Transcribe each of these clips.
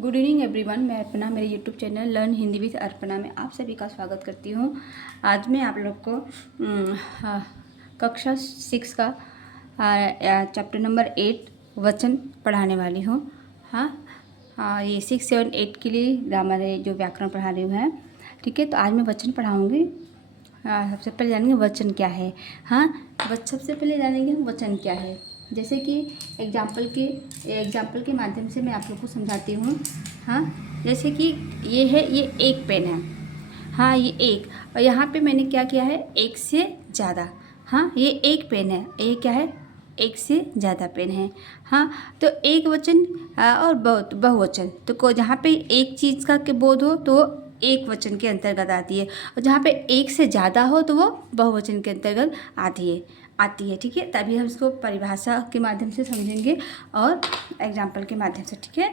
Good evening everyone. मैं अर्पणा, मेरे YouTube channel learn Hindi with Arpana में आप सभी का स्वागत करती हूँ। आज मैं आप लोग को कक्षा 6 का चैप्टर नंबर 8 वचन पढ़ाने वाली हूँ। ये 6, 7, 8 के लिए ग्रामर है, जो व्याकरण पढ़ा रही हूँ है। ठीक है, तो आज मैं वचन पढ़ाऊँगी। सबसे पहले जानेंगे वचन क्या है। सबसे पहले जानेंगे हम वचन क्या है। जैसे कि एग्जाम्पल के माध्यम से मैं आप लोग को समझाती हूँ। जैसे कि ये एक पेन है। ये एक, और यहाँ पे मैंने क्या किया है, एक से ज़्यादा। ये एक पेन है, ये क्या है, एक से ज़्यादा पेन है। तो एक वचन और बहुवचन, तो जहाँ पे एक चीज़ का के बोध हो तो वो एक वचन के अंतर्गत आती है, और जहाँ पे एक से ज़्यादा हो तो वो बहुवचन के अंतर्गत आती है। ठीक है, तभी हम इसको परिभाषा के माध्यम से समझेंगे और एग्जाम्पल के माध्यम से। ठीक है,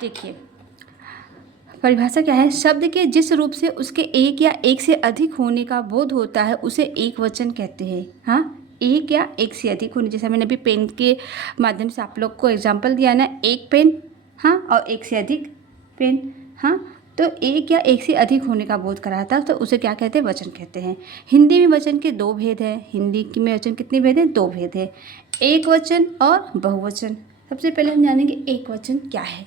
देखिए परिभाषा क्या है। शब्द के जिस रूप से उसके एक या एक से अधिक होने का बोध होता है उसे एक वचन कहते हैं। एक या एक से अधिक होने, जैसा मैंने अभी पेन के माध्यम से आप लोग को एग्जाम्पल दिया ना, एक पेन और एक से अधिक पेन। तो एक या एक से अधिक होने का बोध कराया था, तो उसे क्या कहते हैं, वचन कहते हैं। हिंदी में वचन के दो भेद हैं। हिंदी में वचन कितने भेद हैं, दो भेद हैं, एक वचन और बहुवचन। सबसे पहले हम जानेंगे एक वचन क्या है।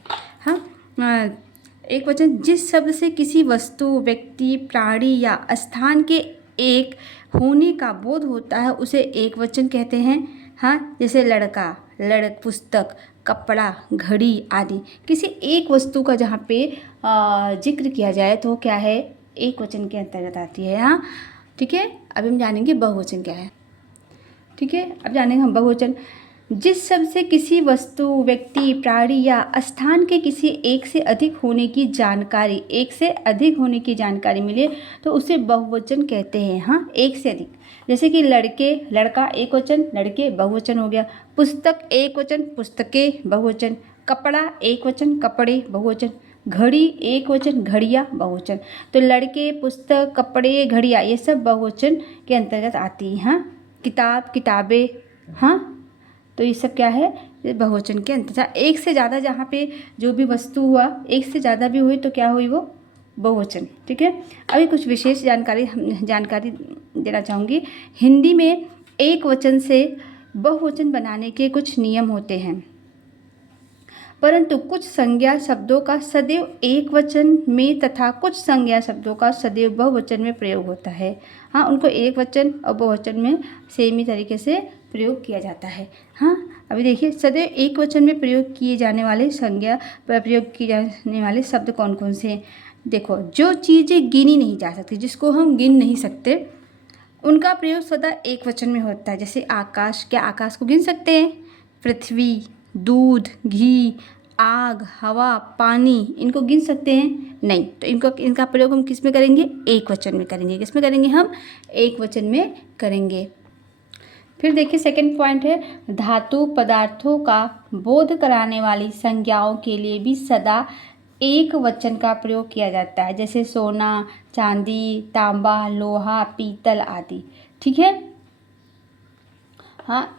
एक वचन जिस शब्द से किसी वस्तु, व्यक्ति, प्राणी या स्थान के एक होने का बोध होता है उसे एक वचन कहते हैं। जैसे लड़का, पुस्तक, कपड़ा, घड़ी आदि। किसी एक वस्तु का जहाँ पे जिक्र किया जाए तो क्या है, एक वचन के अंतर्गत आती है। ठीक है, अभी हम जानेंगे बहुवचन क्या है। ठीक है, अब जानेंगे हम बहुवचन। जिस शब्द से किसी वस्तु, व्यक्ति, प्राणी या स्थान के किसी एक से अधिक होने की जानकारी मिले तो उसे बहुवचन कहते हैं। एक से अधिक, जैसे कि लड़का एक वचन, लड़के बहुवचन हो गया। पुस्तक एक वचन, पुस्तकें बहुवचन। कपड़ा एक वचन, कपड़े बहुवचन। घड़ी एक वचन, घड़ियाँ बहुवचन। तो लड़के, पुस्तक, कपड़े, घड़ियाँ ये सब बहुवचन के अंतर्गत आती हैं। किताब, किताबें। तो ये सब क्या है, ये बहुवचन के अंतर्गत। एक से ज़्यादा जहाँ पे जो भी वस्तु हुआ, एक से ज़्यादा भी हुई तो क्या हुई, वो बहुवचन। ठीक है, अभी कुछ विशेष जानकारी देना चाहूँगी। हिंदी में एक वचन से बहुवचन बनाने के कुछ नियम होते हैं, परंतु कुछ संज्ञा शब्दों का सदैव एक वचन में तथा कुछ संज्ञा शब्दों का सदैव बहुवचन में प्रयोग होता है। उनको एक वचन और बहुवचन में सेम ही तरीके से प्रयोग किया जाता है। अभी देखिए, सदैव एक वचन में प्रयोग किए जाने वाले शब्द कौन कौन से हैं। देखो, जो चीज़ें गिनी नहीं जा सकती, जिसको हम गिन नहीं सकते, उनका प्रयोग सदा एक वचन में होता है। जैसे आकाश, क्या आकाश को गिन सकते हैं? पृथ्वी, दूध, घी, आग, हवा, पानी, इनको गिन सकते हैं? नहीं। तो इनका प्रयोग हम किस में करेंगे, एक वचन में करेंगे। किस में करेंगे, हम एक वचन में करेंगे। फिर देखिए सेकंड पॉइंट है, धातु पदार्थों का बोध कराने वाली संज्ञाओं के लिए भी सदा एक वचन का प्रयोग किया जाता है। जैसे सोना, चांदी, तांबा, लोहा, पीतल आदि। ठीक है,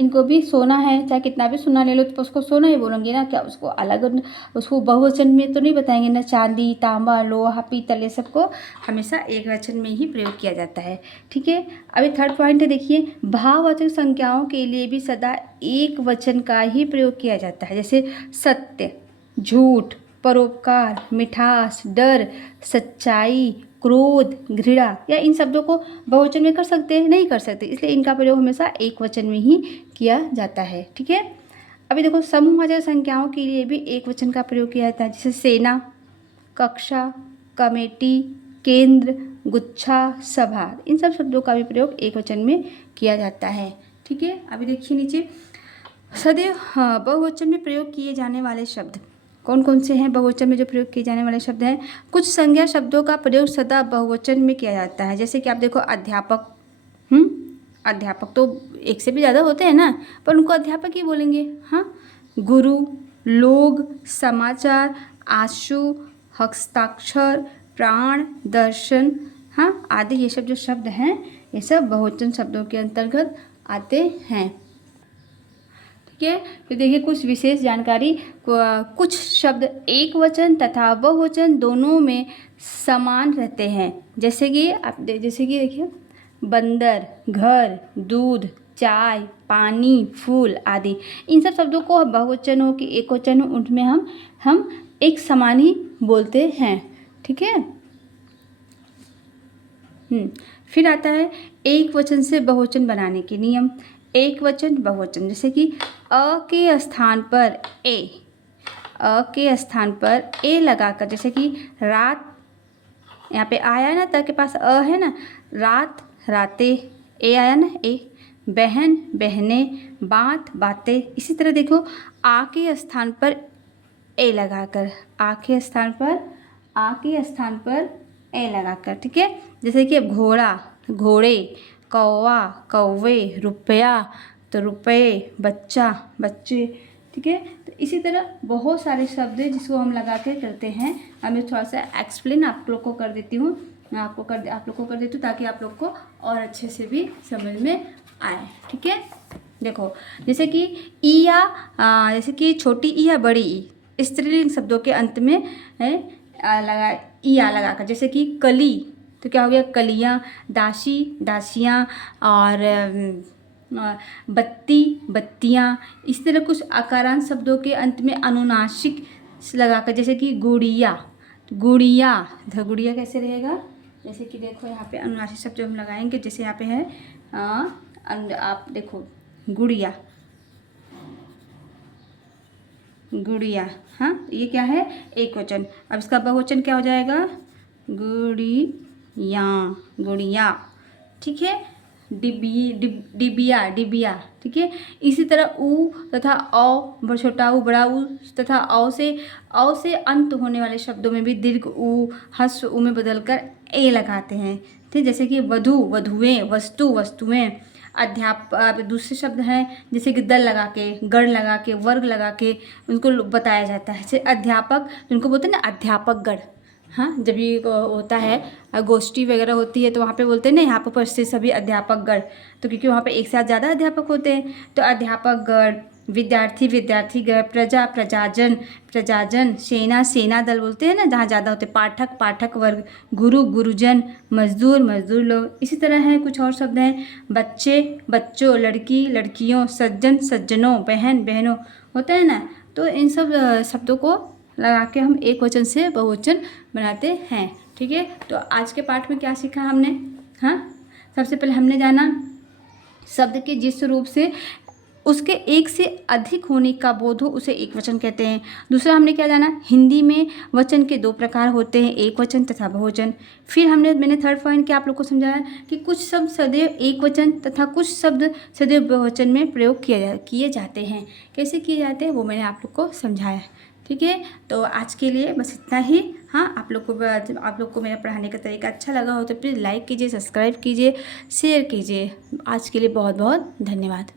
इनको भी सोना है, चाहे कितना भी सोना ले लो तो उसको सोना ही बोलेंगे ना, क्या उसको अलग, उसको बहुवचन में तो नहीं बताएंगे ना। चांदी, तांबा, लोहा, पीतल, ये सबको हमेशा एक वचन में ही प्रयोग किया जाता है। ठीक है, अभी थर्ड पॉइंट है, देखिए भाववाचक संज्ञाओं के लिए भी सदा एक वचन का ही प्रयोग किया जाता है। जैसे सत्य, झूठ, परोपकार, मिठास, डर, सच्चाई, क्रोध, घृणा, या इन शब्दों को बहुवचन में कर सकते हैं? नहीं कर सकते, इसलिए इनका प्रयोग हमेशा एक वचन में ही किया जाता है। ठीक है, अभी देखो समूहवाचक संख्याओं के लिए भी एक वचन का प्रयोग किया जाता है। जैसे सेना, कक्षा, कमेटी, केंद्र, गुच्छा, सभा, इन सब शब्दों का भी प्रयोग एक वचन में किया जाता है। ठीक है, अभी देखिए नीचे, सदैव बहुवचन में प्रयोग किए जाने वाले शब्द कौन कौन से हैं। बहुवचन में जो प्रयोग किए जाने वाले शब्द हैं, कुछ संज्ञा शब्दों का प्रयोग सदा बहुवचन में किया जाता है। जैसे कि आप देखो, अध्यापक, अध्यापक तो एक से भी ज़्यादा होते हैं ना, पर उनको अध्यापक ही बोलेंगे। गुरु, लोग, समाचार, आशु, हस्ताक्षर, प्राण, दर्शन, आदि, ये सब जो शब्द हैं ये सब बहुवचन शब्दों के अंतर्गत आते हैं। ठीक है। तो देखिए कुछ विशेष जानकारी, कुछ शब्द एक वचन तथा बहुवचन दोनों में समान रहते हैं। जैसे कि देखिए बंदर, घर, दूध, चाय, पानी, फूल आदि। इन सब शब्दों को बहुवचन हो कि एक वचन हो, उनमें हम एक समान ही बोलते हैं। ठीक है। फिर आता है एक वचन से बहुवचन बनाने के नियम। एक वचन बहुवचन, जैसे कि अ के स्थान पर ए लगाकर, जैसे कि रात, यहाँ पे आया ना, त के पास अ है ना, रात, रातें, ए आया ना, ए, बहन, बहने, बात, बातें। इसी तरह देखो आ के स्थान पर ए लगाकर, आ के स्थान पर ए लगाकर, ठीक है। जैसे कि घोड़ा, घोड़े, कौवा, कौवे, रुपया तो रुपये, बच्चा, बच्चे, ठीक है। तो इसी तरह बहुत सारे शब्द हैं जिसको हम लगा के करते हैं। अब मैं थोड़ा सा एक्सप्लेन आप लोग को कर देती हूँ, आप लोग को कर देती हूँ ताकि आप लोग को और अच्छे से भी समझ में आए। ठीक है। देखो जैसे कि ईया, जैसे कि छोटी ई या बड़ी ई, स्त्रीलिंग शब्दों के अंत में है ईया लगाकर, जैसे कि कली तो क्या हो गया कलियाँ, दासी, दासियाँ, और बत्ती, बत्तियाँ। इस तरह कुछ आकारांत शब्दों के अंत में अनुनासिक लगाकर, जैसे कि गुड़िया, गुड़िया, गुड़िया कैसे रहेगा, जैसे कि देखो यहाँ पे अनुनासिक शब्द जो हम लगाएंगे, जैसे यहाँ पे है आप देखो गुड़िया, गुड़िया, हाँ ये क्या है एक वचन। अब इसका बहुवचन क्या हो जाएगा, गुड़िया, गुड़िया, ठीक है। डिबिया, डिबिया, ठीक है। इसी तरह ऊ तथा औ, छोटा ऊ, बड़ा ऊ तथा औ से अंत होने वाले शब्दों में भी दीर्घ ऊ ह्रस्व ऊ में बदलकर ए लगाते हैं, ठीक। जैसे कि वधु, वधुएं, वस्तु, वस्तुएं। अध्यापक दूसरे शब्द हैं जैसे कि दल लगा के, गण लगा के, वर्ग लगा के उनको बताया जाता है। जैसे अध्यापक, जिनको बोलते हैं ना अध्यापक गण, हाँ जब ये होता है गोष्ठी वगैरह होती है तो वहाँ पे बोलते हैं ना यहाँ पर उपस्थित सभी अध्यापक गण, तो क्योंकि वहाँ पे एक साथ ज़्यादा अध्यापक होते हैं तो अध्यापक गण, विद्यार्थी, विद्यार्थी गण, प्रजा, प्रजाजन, प्रजाजन, सेना, सेना दल बोलते हैं ना जहाँ ज़्यादा होते, पाठक, पाठक वर्ग, गुरु, गुरुजन, मजदूर, मजदूर लोग। इसी तरह है कुछ और शब्द हैं बच्चे, बच्चों, लड़की, लड़कियों, सज्जन, सज्जनों, बहन, बहनों, होता है ना। तो इन सब शब्दों को लगा के हम एक वचन से बहुवचन बनाते हैं। ठीक है। तो आज के पाठ में क्या सीखा हमने, हाँ सबसे पहले हमने जाना शब्द के जिस रूप से उसके एक से अधिक होने का बोध हो उसे एक वचन कहते हैं। दूसरा हमने क्या जाना, हिंदी में वचन के दो प्रकार होते हैं, एक वचन तथा बहुवचन। फिर मैंने थर्ड पॉइंट क्या आप लोग को समझाया कि कुछ शब्द सदैव एक वचन तथा कुछ शब्द सदैव बहुवचन में प्रयोग किए जाते हैं। कैसे किए जाते हैं वो मैंने आप लोग को समझाया। ठीक है। तो आज के लिए बस इतना ही। हाँ आप लोग को मेरा पढ़ाने का तरीका अच्छा लगा हो तो प्लीज़ लाइक कीजिए, सब्सक्राइब कीजिए, शेयर कीजिए। आज के लिए बहुत बहुत धन्यवाद।